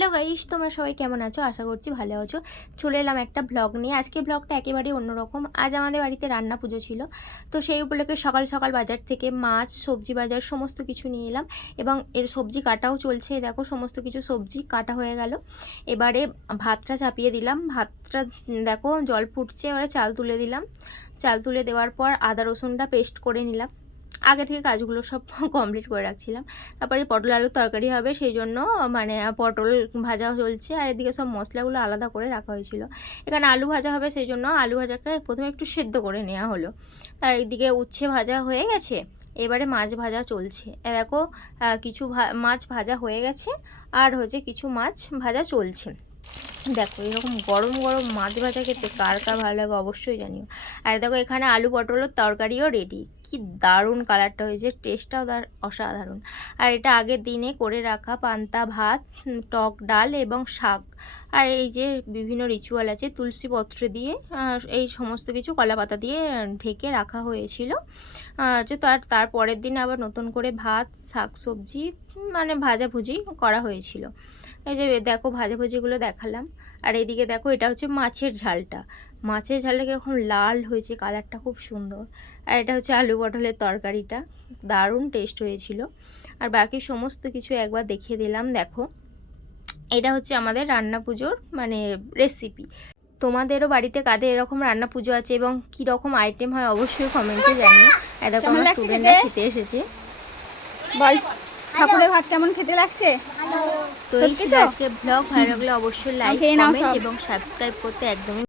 Hello guys, তোমরা সবাই কেমন আছো? আশা করছি ভালো আছো। চলে এলাম একটা ব্লগ নিয়ে। আজকে ব্লগটা একেবারেই অন্যরকম। আজ আমাদের বাড়িতে রান্না পুজো ছিল, তো সেই উপলক্ষে সকাল সকাল বাজার থেকে মাছ, সবজি বাজার সমস্ত কিছু নিয়ে এলাম এবং এর সবজি কাটাও চলছে। দেখো সমস্ত কিছু সবজি কাটা হয়ে গেল। এবারে ভাতটা চাপিয়ে দিলাম। ভাতটা দেখো জল ফুটছে, এবারে চাল তুলে দিলাম। চাল তুলে দেওয়ার পর আদা রসুনটা পেস্ট করে নিলাম। আগে থেকে কাজগুলো সব কমপ্লিট করে রাখছিলাম। তারপরে পটল আলুর তরকারি হবে, সেই জন্য পটল ভাজা চলছে, আর এদিকে সব মশলাগুলো আলাদা করে রাখা হয়েছিল। এখানে আলু ভাজা হবে, সেই জন্য আলু ভাজাকে প্রথমে একটু সেদ্ধ করে নেওয়া হলো। আর এইদিকে উচ্ছে ভাজা হয়ে গেছে, এবারে মাছ ভাজা চলছে। দেখো কিছু মাছ ভাজা হয়ে গেছে, আর হচ্ছে কিছু মাছ ভাজা চলছে। দেখো এরকম গরম গরম মাছ ভাজা খেতে কার কার ভালো লাগে অবশ্যই জানিও। আর দেখো এখানে আলু পটলের তরকারিও রেডি। কি দারুণ কালারটা হয়েছে, টেস্টটাও তার অসাধারণ। আর এটা আগের দিনে করে রাখা পান্তা ভাত, টক ডাল এবং শাক, আর এই যে বিভিন্ন রিচুয়াল আছে তুলসী পত্র দিয়ে, এই সমস্ত কিছু কলা পাতা দিয়ে ঢেকে রাখা হয়েছিল। যে তার পরের দিন আবার নতুন করে ভাত, শাক সবজি ভাজাভুজি করা হয়েছিল। এই যে দেখো ভাজাভুজিগুলো দেখালাম। আর এইদিকে দেখো এটা হচ্ছে মাছের ঝালটা। মাছের ঝালটা কীরকম লাল হয়েছে, কালারটা খুব সুন্দর। আর এটা হচ্ছে আলু পটলের তরকারিটা, দারুণ টেস্ট হয়েছিল। আর বাকি সমস্ত কিছু একবার দেখিয়ে দিলাম। দেখো এটা হচ্ছে আমাদের রান্না পুজোর রেসিপি। তোমাদেরও বাড়িতে কাদের এরকম রান্না পুজো আছে এবং কী রকম আইটেম হয় অবশ্যই কমেন্টে জানিও। এরকম আমার স্টুডেন্টরা খেতে এসেছে। বল ঠাকুরের ভাত কেমন খেতে লাগছে? তো এই ছিল আজকে ব্লগ। ভালো লাগলে অবশ্যই লাইক, কমেন্ট এবং সাবস্ক্রাইব করতে একদমই